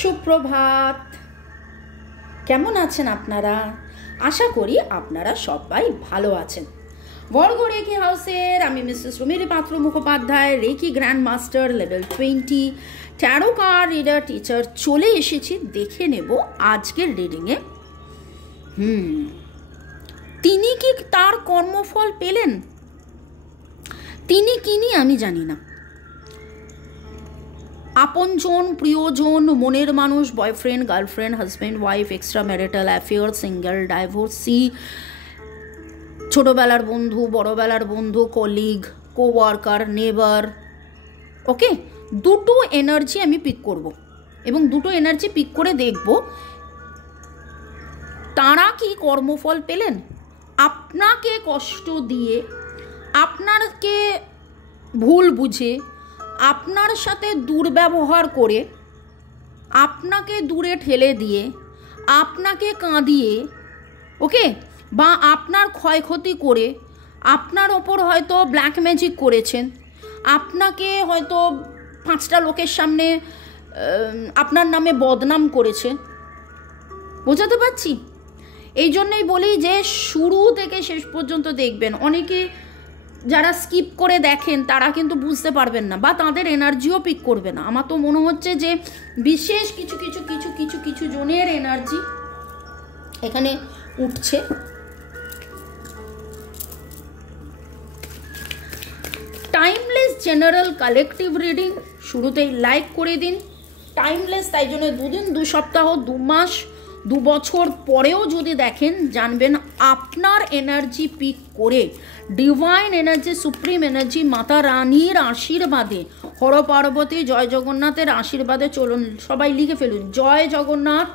সুপ্রভাত। কেমন আছেন আপনারা? আশা করি আপনারা সবাই ভালো আছেন। বর্গ রেকি হাউসের আমি Mrs Rumili Patra Mukhopadhyay, reiki grand master level 20 tarot card reader teacher চলে এসেছি। দেখে নেব আজকের রিডিংয়ে তিনি কি তার কর্মফল পেলেন? তিনি কিনি আমি জানি না। আপনজন, প্রিয়জন, মনের মানুষ, boyfriend, girlfriend, husband, wife, extra marital affair, single, divorcee, ছোটোবেলার বন্ধু, বড়োবেলার বন্ধু, কলিগ, কোওয়ার্কার, নেবার। ওকে, দুটো এনার্জি আমি পিক করব এবং দুটো এনার্জি পিক করে দেখব তারা কি কর্মফল পেলেন। আপনাকে কষ্ট দিয়ে, আপনাকে ভুল বুঝে, আপনার সাথে দুর্ব্যবহার করে, আপনাকে দূরে ঠেলে দিয়ে, আপনাকে কাঁদিয়ে, ওকে, বা আপনার ক্ষয়ক্ষতি করে, আপনার ওপর হয়তো ব্ল্যাক ম্যাজিক করেছেন, আপনাকে হয়তো 5টা লোকের সামনে আপনার নামে বদনাম করেছে। বোঝাতে পারছি? এই জন্যই বলি যে শুরু থেকে শেষ পর্যন্ত দেখবেন। অনেকে যারা স্কিপ করে দেখেন তারা কিন্তু বুঝতে পারবেন না বা তাদের এনার্জিও পিক করবে না। আমার তো মনে হচ্ছে যে বিশেষ কিছু কিছু কিছু কিছু কিছু জনের এনার্জি এখানে উঠছে। টাইমলেস জেনারেল কালেকটিভ রিডিং, শুরুতেই লাইক করে দিন। টাইমলেস তাই জন্য 2 দিন, 2 সপ্তাহ, 2 মাস, 2 বছর পরেও যদি দেখেন জানবেন আপনার এনার্জি পিক করে ডিভাইন এনার্জি, সুপ্রিম এনার্জি, মাতা রানীর আশীর্বাদে, হর পার্বতী, জয় জগন্নাথের আশীর্বাদে চলুন। সবাই লিখে ফেলুন জয় জগন্নাথ,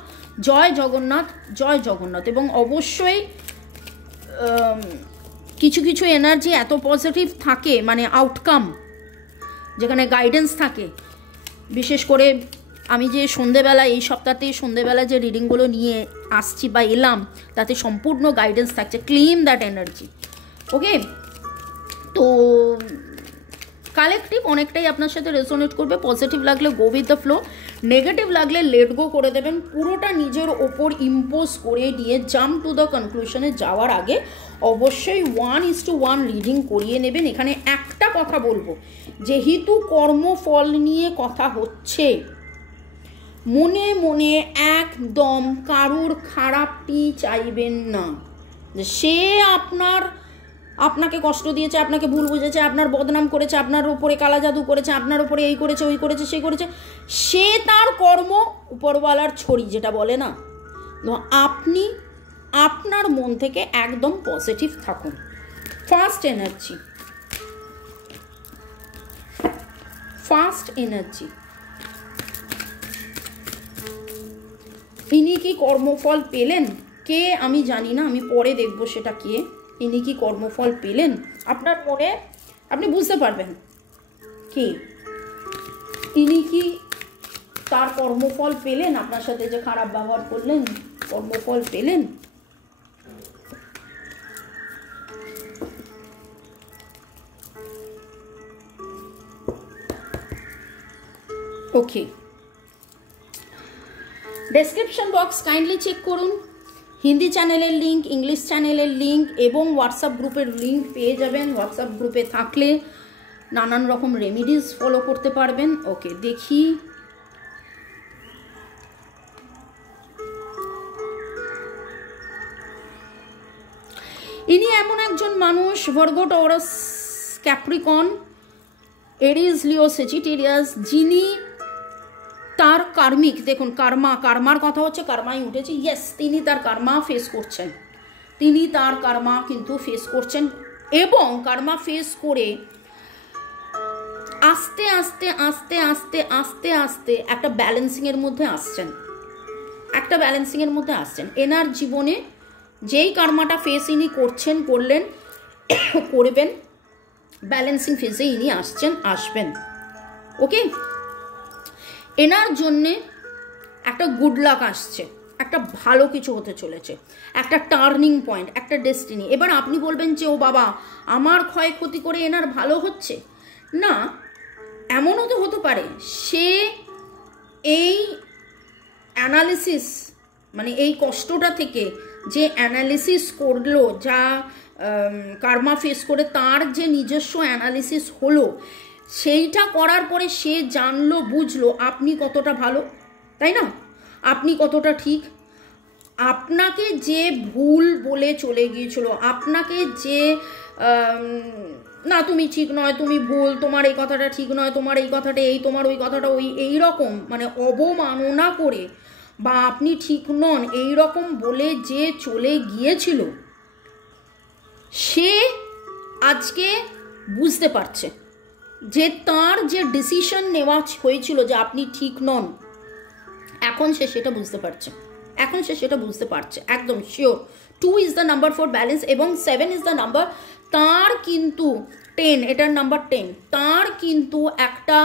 জয় জগন্নাথ, জয় জগন্নাথ। এবং অবশ্যই কিছু কিছু এনার্জি এত পজিটিভ থাকে, মানে আউটকাম যেখানে গাইডেন্স থাকে। বিশেষ করে আমি যে সন্ধেবেলা, এই সপ্তাহতে সন্ধেবেলা যে রিডিংগুলো নিয়ে আসছি বা এলাম, তাতে সম্পূর্ণ গাইডেন্স থাকছে। Claim that energy. ওকে, তো কালেকটিভ অনেকটাই আপনার সাথে রেজোনেট করবে। পজিটিভ লাগলে go with the flow, negative লাগলে লেট গো করে দেবেন। পুরোটা নিজের ওপর ইম্পোজ করে নিয়ে জাম্প টু দ্য কনক্লুশনে যাওয়ার আগে অবশ্যই 1:1 রিডিং করিয়ে নেবেন। এখানে একটা কথা বলবো, যেহেতু কর্মফল নিয়ে কথা হচ্ছে, মনে মনে একদম কারুর খারাপটি চাইবেন না। সে আপনাকে কষ্ট দিয়েছে, আপনাকে ভুল বুঝেছে, আপনার বদনাম করেছে, আপনার উপরে কালা জাদু করেছে, আপনার উপরে এই করেছে, ওই করেছে, সে করেছে, সে তার কর্ম, উপরওয়ালার ছড়ি যেটা বলে না। আপনি আপনার মন থেকে একদম পজিটিভ থাকুন। ফার্স্ট এনার্জি, ইনি কি কর্মফল পেলেন? কে আমি জানি না, আমি পরে দেখব সেটা কে। ইনি কি কর্মফল পেলেন? আপনার মনে আপনি বুঝতে পারবেন কে ইনি, কি তার কর্মফল পেলেন? আপনার সাথে যে খারাপ ব্যবহার করলেন, কর্মফল পেলেন? ওকে, ডেসক্রিপশন বক্স কাইন্ডলি চেক করুন। হিন্দি চ্যানেলের লিঙ্ক, ইংলিশ চ্যানেলের লিঙ্ক এবং হোয়াটসঅ্যাপ গ্রুপের লিঙ্ক পেয়ে যাবেন। হোয়াটসঅ্যাপ গ্রুপে থাকলে নানান রকম রেমিডিস ফলো করতে পারবেন। ওকে, দেখি ইনি এমন একজন মানুষ, ভার্গো, টরাস, ক্যাপ্রিকন, এরিজ, লিও, সেজিটেরিয়াস, যিনি তার কার্মিক, দেখুন কার্মার কথা হচ্ছে, কার্মাই উঠেছে। ইয়েস, তিনি তার কার্মা ফেস করছেন, তিনি তার কার্মা কিন্তু ফেস করছেন এবং কার্মা ফেস করে আস্তে আস্তে আস্তে আস্তে আস্তে আস্তে একটা ব্যালেন্সিংয়ের মধ্যে আসছেন। এনার জীবনে যেই কার্মাটা ফেস ইনি করবেন, ব্যালেন্সিং ফেসে ইনি আসবেন। ওকে, এনার জন্যে একটা গুড লাক আসছে, একটা ভালো কিছু হতে চলেছে, একটা টার্নিং পয়েন্ট, একটা ডেস্টিনি। এবার আপনি বলবেন যে ও বাবা, আমার ক্ষয়ক্ষতি করে এনার ভালো হচ্ছে না। এমনও তো হতে পারে সে এই অ্যানালিসিস, মানে এই কষ্টটা থেকে যে অ্যানালিসিস করলো, যা কার্মা ফেস করে তার যে নিজস্ব অ্যানালিসিস হলো, সেইটা করার পরে সে জানলো, বুঝলো আপনি কতটা ভালো, তাই না, আপনি কতটা ঠিক। আপনাকে যে ভুল বলে চলে গিয়েছিল, আপনাকে যে না তুমি ঠিক নয়, তুমি ভুল, তোমার এই কথাটা ঠিক নয়, তোমার এই কথাটা এই, তোমার ওই কথাটা ওই, এই রকম মানে অবমাননা করে বা আপনি ঠিক নন এই রকম বলে যে চলে গিয়েছিল, সে আজকে বুঝতে পারছে যে তার যে ডিসিশন নেওয়া হয়েছিল যে আপনি ঠিক নন, এখন সে সেটা বুঝতে পারছে, এখন সে সেটা বুঝতে পারছে একদম sure. 2 is the number for balance এবং 7 ইজ দ্য নাম্বার, তার কিন্তু 10, এটার নাম্বার 10, তার কিন্তু একটা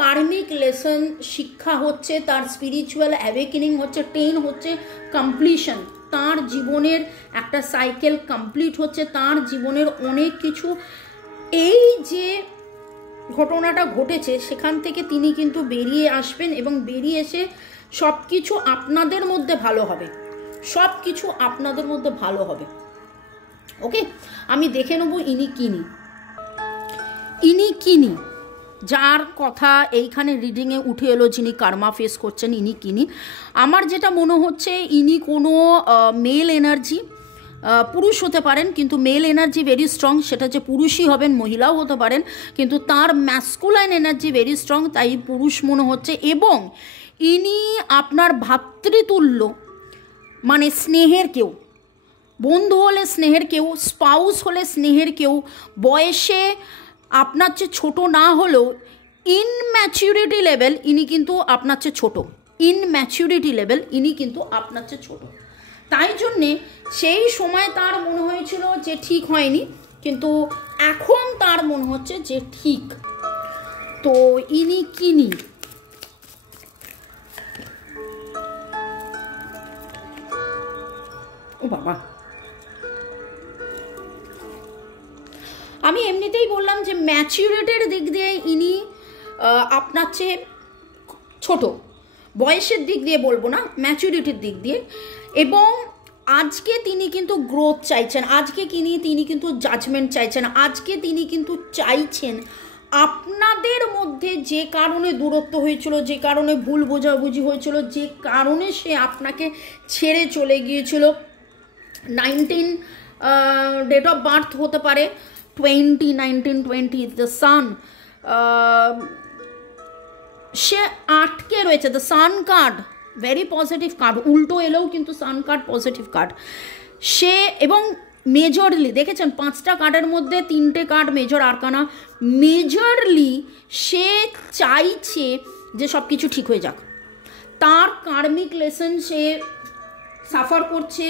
কার্মিক লেসন শিক্ষা হচ্ছে, তার স্পিরিচুয়াল অ্যাওয়েকেনিং হচ্ছে। 10 হচ্ছে কমপ্লিশন, তার জীবনের একটা সাইকেল কমপ্লিট হচ্ছে, তার জীবনের অনেক কিছু, এই যে ঘটনাটা ঘটেছে সেখান থেকে তিনি কিন্তু বেরিয়ে আসবেন এবং বেরিয়ে এসে সব কিছু আপনাদের মধ্যে ভালো হবে, সব কিছু আপনাদের মধ্যে ভালো হবে। ওকে, আমি দেখে নেব ইনি কিনি যার কথা এইখানে রিডিংয়ে উঠে এলো, যিনি কার্মা ফেস করছেন, ইনি কিনি। আমার যেটা মনে হচ্ছে ইনি কোনো মেল এনার্জি, পুরুষ হতে পারেন কিন্তু মেল এনার্জি ভেরি স্ট্রং, সেটা যে পুরুষই হবেন, মহিলাও হতে পারেন, কিন্তু তার ম্যাসকুলাইন এনার্জি ভেরি স্ট্রং, তাই পুরুষ মনে হচ্ছে। এবং ইনি আপনার ভাতৃতুল্য, মানে স্নেহের কেউ, বন্ধু হলে স্নেহের কেউ, স্পাউস হলে স্নেহের কেউ, বয়সে আপনার চেয়ে ছোটো না হলেও ইনম্যাচুরিটি লেভেল ইনি কিন্তু আপনার চেয়ে ছোটো, ইনম্যাচুরিটি লেভেল ইনি কিন্তু আপনার চেয়ে ছোটো। তাই জন্যে সেই সময় তার মনে হয়েছিল যে ঠিক হয়নি, কিন্তু এখন তার মনে হচ্ছে যে ঠিক। তো ইনি কিনি, ও বাবা, আমি এমনিতেই বললাম যে ম্যাচুরিটির দিক দিয়ে ইনি আপনার চেয়ে ছোট, বয়সের দিক দিয়ে বলবো না, ম্যাচুরিটির দিক দিয়ে। এবং আজকে তিনি কিন্তু গ্রোথ চাইছেন, আজকে তিনি কিন্তু জাজমেন্ট চাইছেন, আজকে তিনি কিন্তু চাইছেন আপনাদের মধ্যে যে কারণে দূরত্ব হয়েছিল, যে কারণে ভুল বোঝাবুঝি হয়েছিল, যে কারণে সে আপনাকে ছেড়ে চলে গিয়েছিল, 19 ডেট অফ বার্থ হতে পারে, 1920 দ্য সান, সে আটকে রয়েছে। The sun card very positive card, উল্টো এলেও কিন্তু সান কার্ড পজিটিভ কার্ড। সে এবং মেজরলি দেখেছেন 5টা কার্ডের মধ্যে 3টে কার্ড মেজর আরকানা, মেজরলি সে চাইছে যে সব কিছু ঠিক হয়ে যাক। তার কার্মিক লেসন সে সাফার করছে,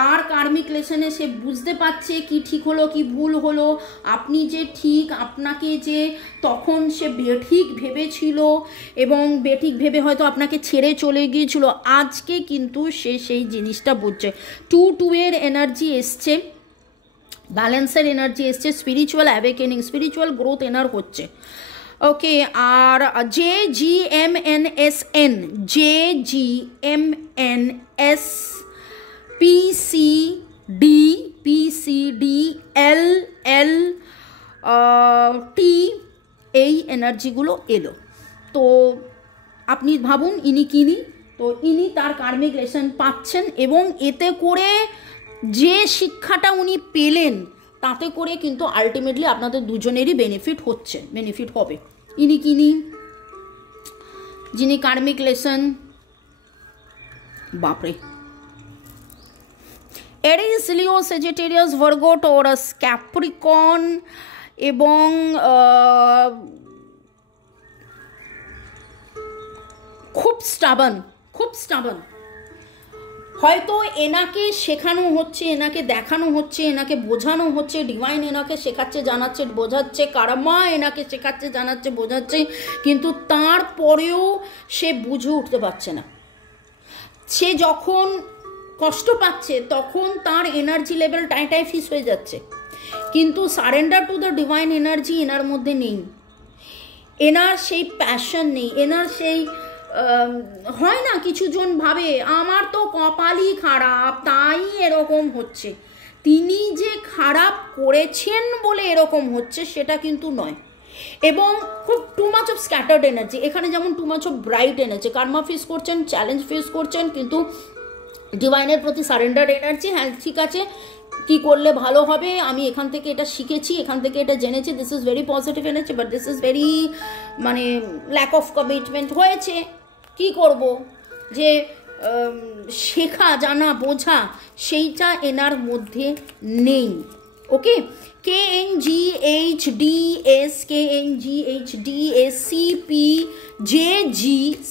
তার কার্মিক লেসনে সে বুঝতে পারছে কি ঠিক হলো কি ভুল হলো, আপনি যে ঠিক, আপনাকে যে তখন সে বেঠিক ভেবেছিল এবং বেঠিক ভেবে হয়তো আপনাকে ছেড়ে চলে গিয়েছিল, আজকে কিন্তু সে সেই জিনিসটা বুঝছে। 2 এর এনার্জি এসছে, ব্যালেন্সের এনার্জি এসছে, স্পিরিচুয়াল অ্যাওয়েকেনিং, স্পিরিচুয়াল গ্রোথ এনার হচ্ছে। ওকে, আর JGMNSN, JGMNS PCD LLT, এই এনার্জিগুলো এলো। তো আপনি ভাবুন ইনি কিনি, তো ইনি তার কার্মিক লেসন পাচ্ছেন এবং এতে করে যে শিক্ষাটা উনি পেলেন তাতে করে কিন্তু আলটিমেটলি আপনাদের দুজনেরই বেনিফিট হচ্ছে, বেনিফিট হবে। ইনি কিনি যিনি কার্মিক লেসন, বাপরে, এরিস, লিও, সেজিটেরিয়াস, ভার্গো, টরাস, ক্যাপ্রিকন এবং খুব স্টাবান, হয়তো এনাকে শেখানো হচ্ছে, এনাকে দেখানো হচ্ছে, এনাকে বোঝানো হচ্ছে, ডিভাইন এনাকে শেখাচ্ছে, জানাচ্ছে, বোঝাচ্ছে, কার্মা এনাকে শেখাচ্ছে, জানাচ্ছে, বোঝাচ্ছে, কিন্তু তারপরেও সে বুঝে উঠতে পারছে না। সে যখন কষ্ট পাচ্ছে তখন তার এনার্জি লেভেল টাই ফিস হয়ে যাচ্ছে, কিন্তু surrender to the divine energy এনার মধ্যে নেই, এনার সেই প্যাশন নেই, এনার সেই হয় না, কিছুজন ভাবে আমার তো কপালই খারাপ তাই এরকম হচ্ছে। তিনি যে খারাপ করেছেন বলে এরকম হচ্ছে সেটা কিন্তু নয়। এবং খুব too much of scattered energy, এখানে যেমন too much of bright energy, karma face করছেন, চ্যালেঞ্জ ফেস করছেন, কিন্তু ডিভাইনের প্রতি সারেন্ডার এনার্জি। হ্যাঁ ঠিক আছে, কি করলে ভালো হবে, আমি এখান থেকে এটা শিখেছি, এখান থেকে এটা জেনেছি, this is very positive energy, but this is very মানে ল্যাক অফ কমিটমেন্ট হয়েছে। কি করব, যে শেখা জানা বোঝা সেইটা এনার মধ্যে নেই। ওকে, KNGHDS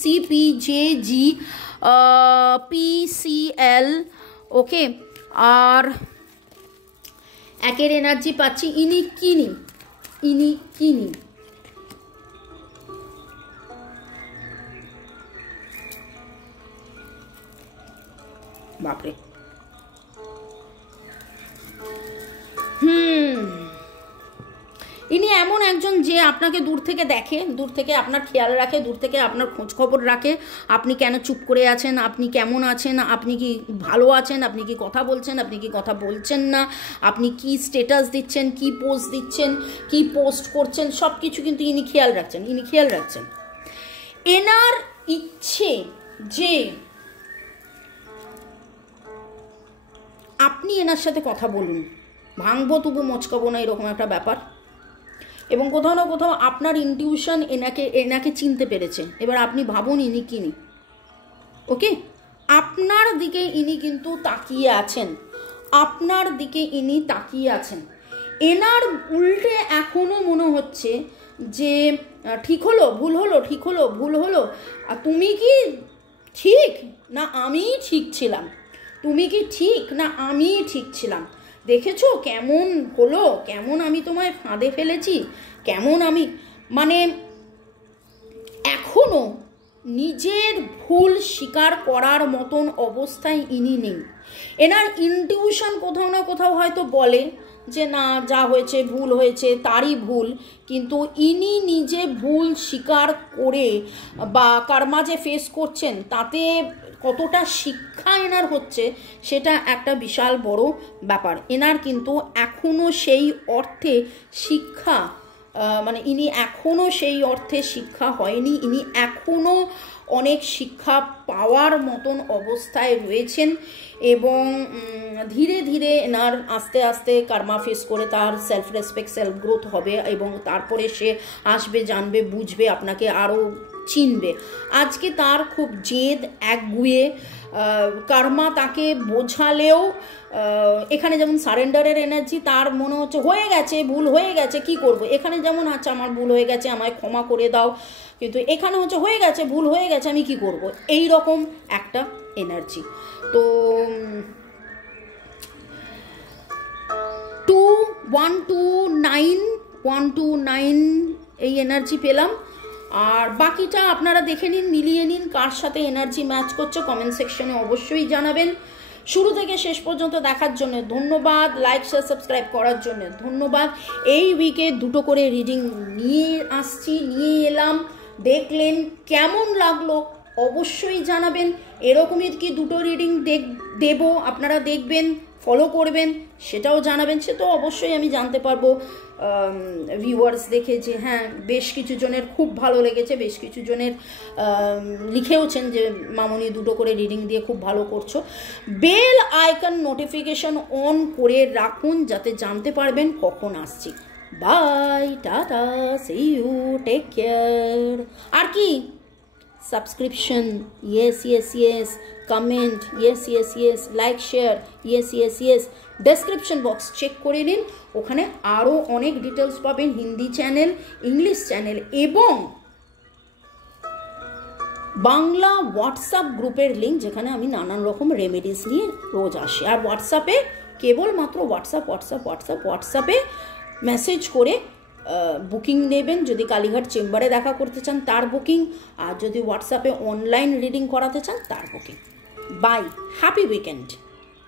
CPJG PCL। ওকে, আর একের এনার্জি পাচ্ছি ইনি কিনি। বাপরে, ইনি এমন একজন যে আপনাকে দূর থেকে দেখে, দূর থেকে আপনার খেয়াল রাখে, দূর থেকে আপনার খোঁজ খবর রাখে, আপনি কেন চুপ করে আছেন, আপনি কেমন আছেন, আপনি কি ভালো আছেন, আপনি কি কথা বলছেন, আপনি কি কথা বলছেন না, আপনি কি স্ট্যাটাস দিচ্ছেন, কি পোস্ট দিচ্ছেন, কি পোস্ট করছেন, সব কিছু কিন্তু ইনি খেয়াল রাখছেন। এনার ইচ্ছে যে আপনি এনার সাথে কথা বলুন, ভাঙবো তবু মচকাবো না, এরকম একটা ব্যাপার। এবং কোথাও না কোথাও আপনার ইনটিউশন এনাকে চিনতে পেরেছে। এবার আপনি ভাবুন ইনি কিনি। ওকে, আপনার দিকে ইনি কিন্তু তাকিয়ে আছেন, এনার উল্টে এখনো মনে হচ্ছে যে ঠিক হলো ভুল হলো, ঠিক হলো ভুল হলো, আর তুমি কি ঠিক না আমি ঠিক ছিলাম, তুমি কি ঠিক না আমি ঠিক ছিলাম, দেখেছো কেমন হলো, কেমন আমি তোমায় ফাঁদে ফেলেছি, কেমন আমি, মানে এখনো নিজের ভুল স্বীকার করার মতন অবস্থায় ইনি নেই। এনার ইনটিউশন কোথাও না কোথাও হয়তো বলে যে না যা হয়েছে ভুল হয়েছে, তারই ভুল, কিন্তু ইনি নিজে ভুল স্বীকার করে বা কার্মা যে ফেস করছেন তাতে কতটা শিক্ষা এনার হচ্ছে সেটা একটা বিশাল বড় ব্যাপার। এনার কিন্তু এখনো সেই অর্থে শিক্ষা মানে ইনি এখনো সেই অর্থে শিক্ষা হয়নি, ইনি এখনো অনেক শিক্ষা পাওয়ার মতন অবস্থায় রয়েছেন। এবং ধীরে ধীরে এনার আস্তে আস্তে কার্মা ফেস করে তার সেলফ রেসপেক্ট, সেলফ গ্রোথ হবে এবং তারপরে সে আসবে, জানবে, বুঝবে, আপনাকে আরও চিনবে। আজকে তার খুব জেদ, একগুয়ে, কার্মা তাকে বোঝালেও এখানে যেমন সারেন্ডারের এনার্জি, তার মনে হচ্ছে হয়ে গেছে, ভুল হয়ে গেছে, কি করব। এখানে যেমন আচ্ছা আমার ভুল হয়ে গেছে, আমায় ক্ষমা করে দাও, কিন্তু এখানে হচ্ছে হয়ে গেছে, ভুল হয়ে গেছে, আমি কি করব, এই রকম একটা এনার্জি। তো 129 এই এনার্জি পেলাম। আর বাকিটা আপনারা দেখে নিন, মিলিয়ে নিন কার সাথে এনার্জি ম্যাচ করছে, কমেন্ট সেকশনে অবশ্যই জানাবেন। শুরু থেকে শেষ পর্যন্ত দেখার জন্য ধন্যবাদ, লাইক শেয়ার সাবস্ক্রাইব করার জন্য ধন্যবাদ। এই উইকে 2টো করে রিডিং নিয়ে এলাম, দেখলেন কেমন লাগলো অবশ্যই জানাবেন। এরকমই কি 2টো রিডিং দেব, আপনারা দেখবেন, ফলো করবেন, সেটাও জানাবেন। সে তো অবশ্যই আমি জানতে পারবো ভিউয়ার্স দেখে যে হ্যাঁ বেশ কিছু জনের খুব ভালো লেগেছে, বেশ কিছু জনের লিখেওছেন যে মামনি 2টো করে রিডিং দিয়ে খুব ভালো করছো। বেল আইকন নোটিফিকেশন অন করে রাখুন যাতে জানতে পারবেন কখন আসছি। Bye, tata, see you, take care. আর কি subscription, yes, comment, yes, like share, yes. Description box check করে নিন, ওখানে আরও অনেক ডিটেলস পাবেন, হিন্দি চ্যানেল, ইংলিশ চ্যানেল এবং বাংলা হোয়াটসঅ্যাপ গ্রুপের লিঙ্ক, যেখানে আমি নানান রকম রেমেডিস নিয়ে রোজ আসি। আর হোয়াটসঅ্যাপে কেবলমাত্র হোয়াটসঅ্যাপে মেসেজ করে বুকিং নেবেন। যদি কালীঘাট চেম্বারে দেখা করতে চান তার বুকিং, আর যদি হোয়াটসঅ্যাপে অনলাইন রিডিং করাতে চান তার বুকিং। By, happy weekend.